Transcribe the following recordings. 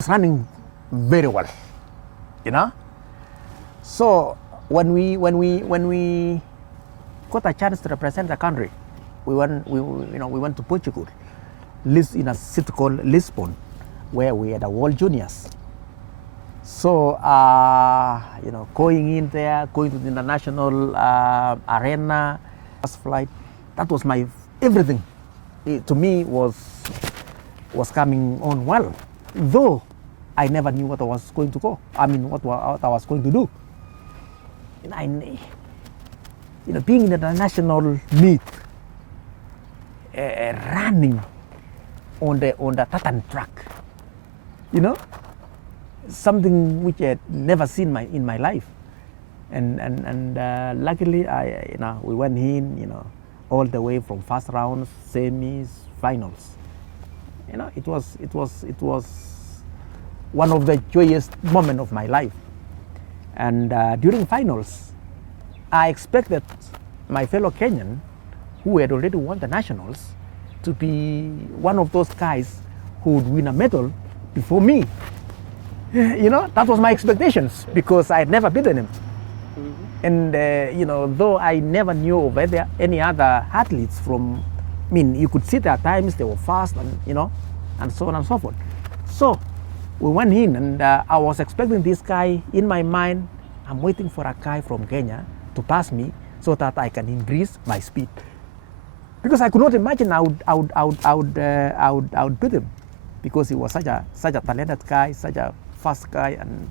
was running very well, you know. So when we got a chance to represent the country, we went to Portugal, in a city called Lisbon, where we had a World Juniors. So going in there, going to the international arena, first flight, that was my everything. To me was coming on well, though I never knew what I was going to go. I mean, what I was going to do. And being in the international meet, running on the tartan track, something which I had never seen in my life, and luckily we went in, all the way from first rounds, semis, finals. It was one of the joyous moments of my life. And during finals, I expected my fellow Kenyan, who had already won the nationals, to be one of those guys who would win a medal before me. That was my expectations, because I had never beaten him. And though I never knew of any other athletes you could see at times they were fast, and so on and so forth. So we went in, and I was expecting this guy. In my mind, I'm waiting for a guy from Kenya to pass me so that I can increase my speed, because I could not imagine I would beat him, because he was such a talented guy, such a fast guy, and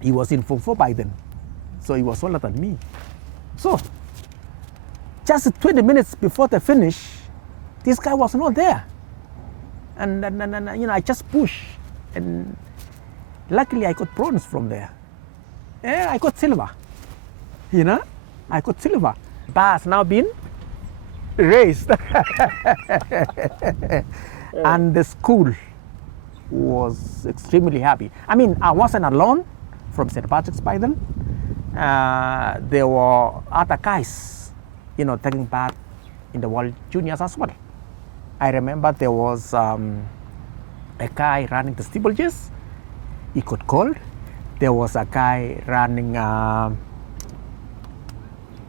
he was in Form 4 by then, so he was older than me. So just 20 minutes before the finish, this guy was not there, and I just pushed, and luckily I got bronze from there. Yeah, I got silver. I got silver. Bar has now been raised, and the school was extremely happy. I wasn't alone from St. Patrick's by then. There were other guys, taking part in the World Juniors as well. I remember there was a guy running the steeplechase. He got called. There was a guy running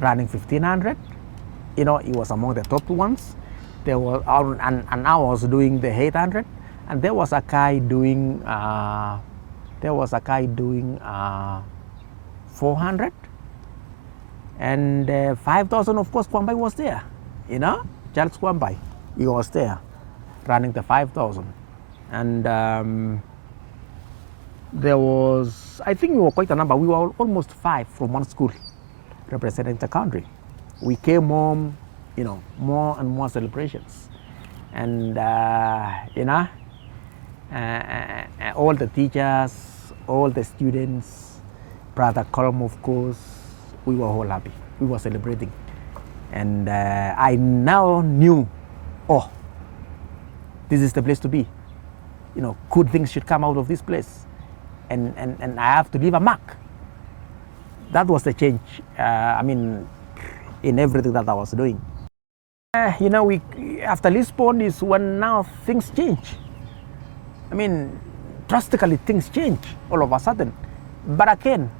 1500. He was among the top ones. There was and I was doing the 800, and there was a guy doing 400, and 5000. Of course, Kwambai was there. Charles Kwambai, he was there, running the 5000, and there was, I think we were quite a number. We were almost 5 from one school representing the country. We came home, more and more celebrations, and all the teachers, all the students, Brother Colm, of course, we were all happy. We were celebrating, and I now knew, this is the place to be. Good things should come out of this place, and I have to leave a mark. That was the change, in everything that I was doing. After Lisbon is when now things change. Drastically things change all of a sudden. But again,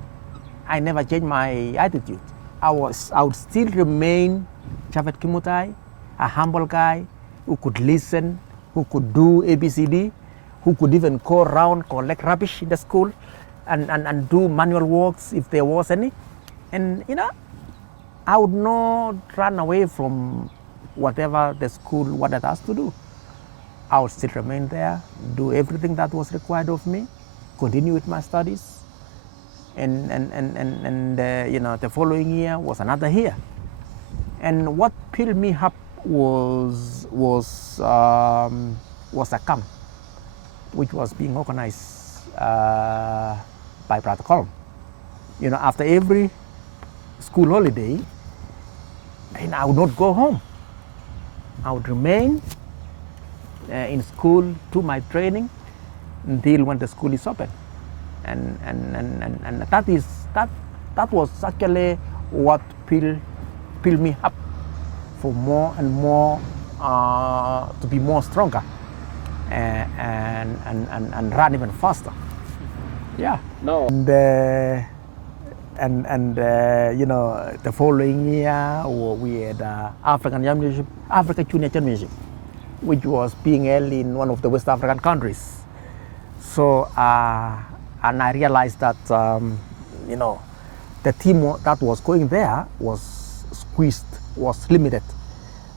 I never changed my attitude. I would still remain Japheth Kimutai, a humble guy who could listen, who could do ABCD, who could even go around, collect rubbish in the school, and do manual works if there was any. And I would not run away from whatever the school wanted us to do. I would still remain there, do everything that was required of me, continue with my studies, and the following year was another year. And what filled me up was a camp which was being organized by Brother Colm. After every school holiday, and I would not go home. I would remain in school, do my training until when the school is open, and that was actually what filled me up for more and more to be more stronger. and run even faster. Yeah. No. And you know, the following year we had African Junior Championship, which was being held in one of the West African countries. So and I realized that you know, the team that was going there was squeezed, was limited.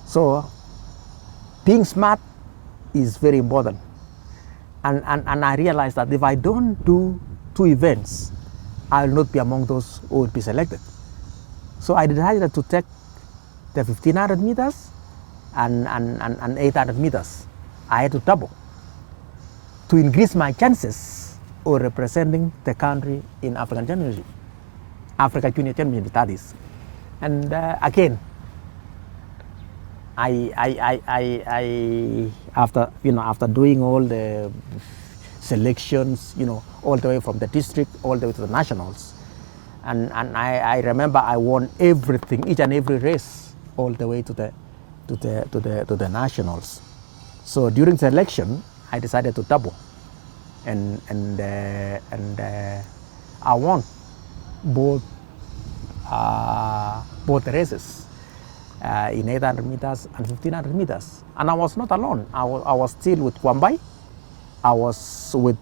So being smart is very important. And I realized that if I don't do 2 events, I will not be among those who will be selected. So I decided to take the 1500 meters and 800 meters. I had to double to increase my chances of representing the country in African Championship, Africa Junior Championship, that is. And again, I after doing all the selections, you know, all the way from the district all the way to the nationals, and I remember I won everything, each and every race, all the way to the nationals. So during the election, I decided to double, and I won both the races. In 800 meters and 1500 meters, and I was not alone. I was still with Kwambai. I was with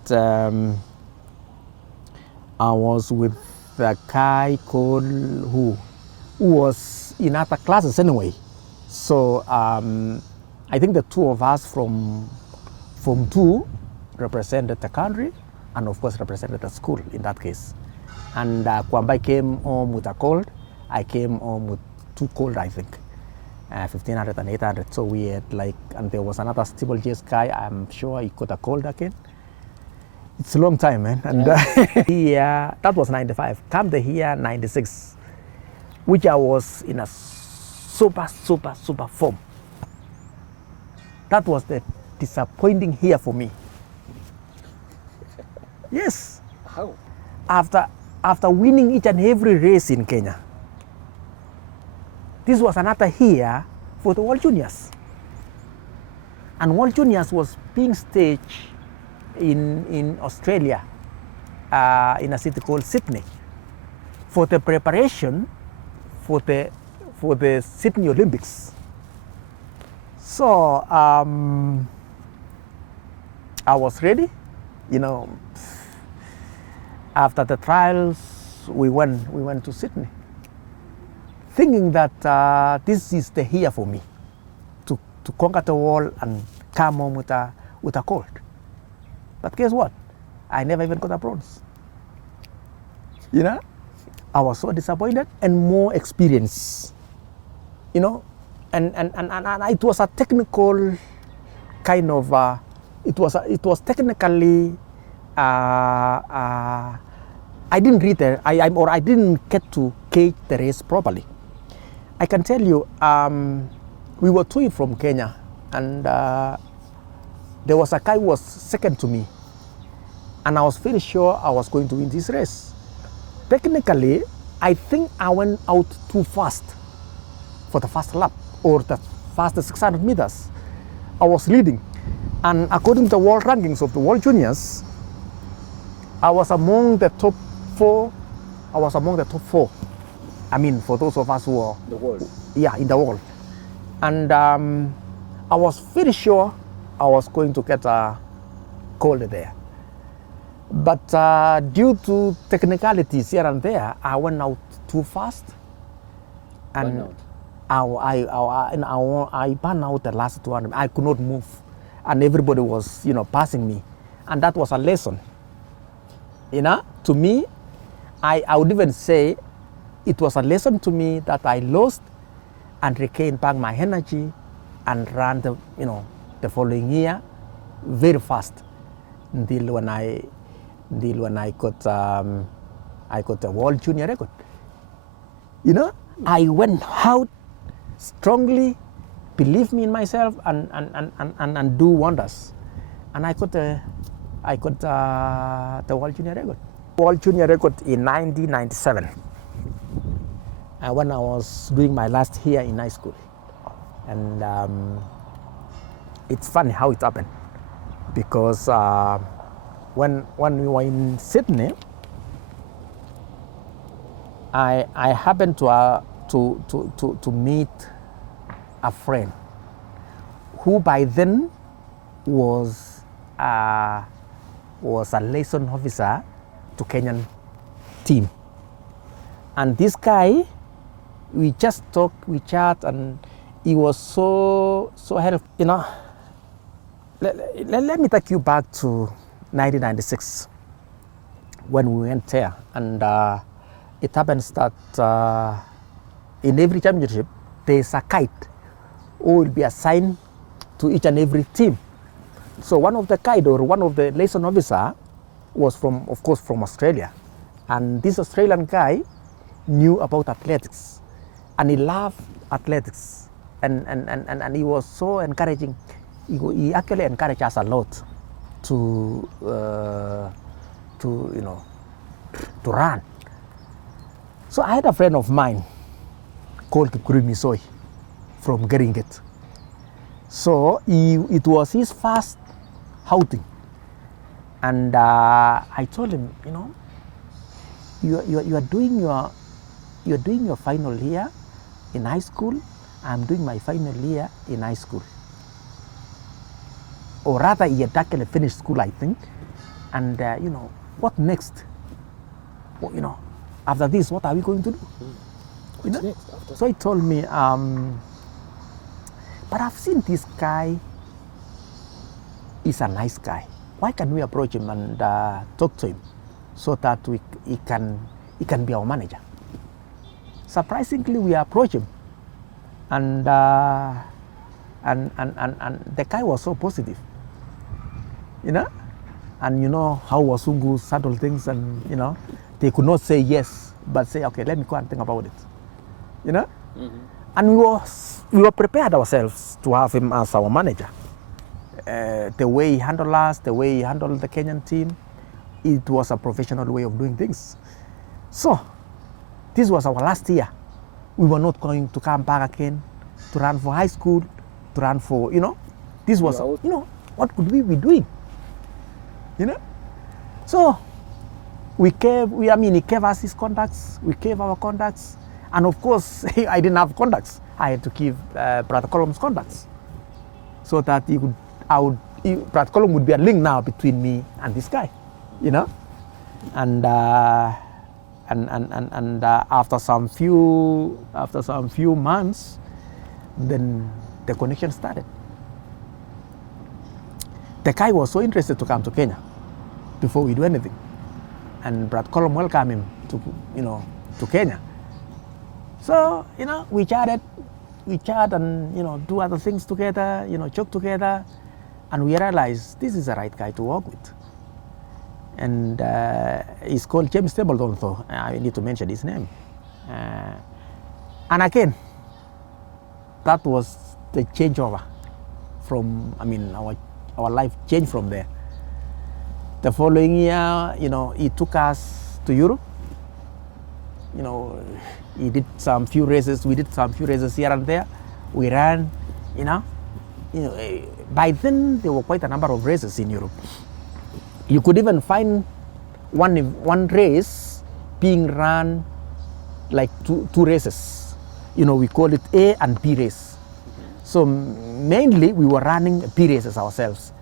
the guy called who was in other classes anyway. So I think the 2 of us from 2 represented the country, and of course represented the school in that case. And Kwambai came home with a cold. I came home with 2 cold, I think. 1500 and 800. So we had like, and there was another steeplechase guy. I'm sure he got a cold again. It's a long time, man. And yeah, that was 95. Come the year 96, which I was in a super form. That was the disappointing year for me. Yes. How? After winning each and every race in Kenya, this was another year for the World Juniors. And World Juniors was being staged in Australia, in a city called Sydney, for the preparation for the Sydney Olympics. So I was ready, you know. After the trials, we went to Sydney, thinking that this is the year for me to conquer the world and come home with a gold. But guess what? I never even got a bronze. You know, I was so disappointed, and more experience. You know, and it was a technical kind of. It was technically. I didn't read I didn't get to gauge the race properly. I can tell you, we were 2 from Kenya, and there was a guy who was second to me, and I was very sure I was going to win this race. Technically, I think I went out too fast for the first lap, or the fastest 600 meters. I was leading, and according to the world rankings of the World Juniors, I was among the top 4. I was among the top 4. I mean, for those of us who are the world. Yeah, in the world. And I was very sure I was going to get a gold there. But due to technicalities here and there, I went out too fast, and I burned out the last 200. I could not move, and everybody was, you know, passing me, and that was a lesson. You know, to me, I would even say it was a lesson to me that I lost and regained back my energy and ran the following year very fast until when I got the world junior record. You know, I went out strongly, believe me in myself, and do wonders, and I got the world junior record. World junior record in 1997, when I was doing my last year in high school. And it's funny how it happened. because when we were in Sydney, I happened to meet a friend who by then was a liaison officer to Kenyan team. And this guy, we just talk, we chat, and he was so helpful. You know, let me take you back to 1996 when we went there, and it happens that in every championship there's a kite who will be assigned to each and every team. So one of the kite or one of the liaison officer was from, of course, from Australia, and this Australian guy knew about athletics, and he loved athletics, and he was so encouraging. He actually encouraged us a lot to run. So I had a friend of mine called Kimutai from Geringet. So it was his first outing, and I told him, you know, you are doing your final year in high school. I'm doing my final year in high school, or rather, he had actually finished school, I think. And you know, what next? Well, you know, after this, what are we going to do? You know? Next after? So he told me, but I've seen this guy. He's a nice guy. Why can't we approach him and talk to him so that he can be our manager? Surprisingly, we approached him, and the guy was so positive, you know. And you know how Wasungu settle things, and you know, they could not say yes, but say, okay, let me go and think about it, you know. Mm-hmm. And we were prepared ourselves to have him as our manager. The way he handled us, the way he handled the Kenyan team, it was a professional way of doing things. So this was our last year. We were not going to come back again to run for high school, to run for, you know, this was, you know, what could we be doing? You know? So he gave us his contacts, we gave our contacts, and of course, I didn't have contacts. I had to give Brother Column's contacts so that Brother Column would be a link now between me and this guy, you know? And after some few months, then the connection started. The guy was so interested to come to Kenya before we do anything, and Brad Colum welcomed him to Kenya. So you know, we chat and you know, do other things together, you know, joke together, and we realized this is the right guy to work with. And he's called James Stapleton, though I need to mention his name. And again, that was the changeover from, I mean, our life changed from there. The following year, you know, he took us to Europe. You know, he did some few races. We did some few races here and there. We ran, you know. By then there were quite a number of races in Europe. You could even find one race being run like two races. You know, we call it A and B race. So mainly we were running B races ourselves,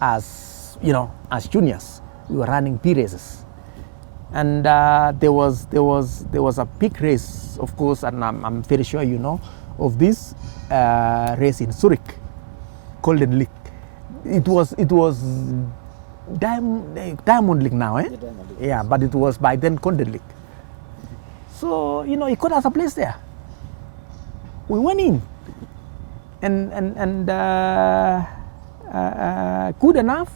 as you know, as juniors. We were running B races, and there was a big race, of course, and I'm very sure you know of this race in Zurich, Golden League. It was Diamond League now, eh? Diamond League. Yeah, but it was by then Golden League. So you know, he got us a place there. We went in, and good enough,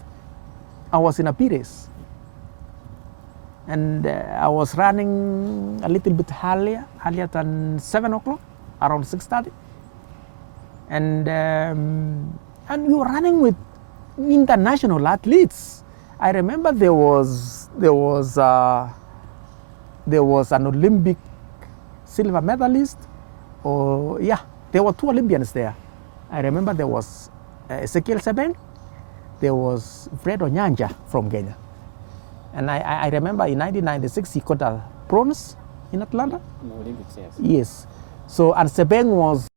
I was in a B race, and I was running a little bit earlier than 7 o'clock, around 6:30, and we were running with international athletes. I remember there was an Olympic silver medalist, there were 2 Olympians there. I remember there was Ezekiel Sebeng, there was Fred Onyanja from Kenya. And I remember in 1996 he got a bronze in Atlanta. In the Olympics, yes. Yes. So, and Sebeng was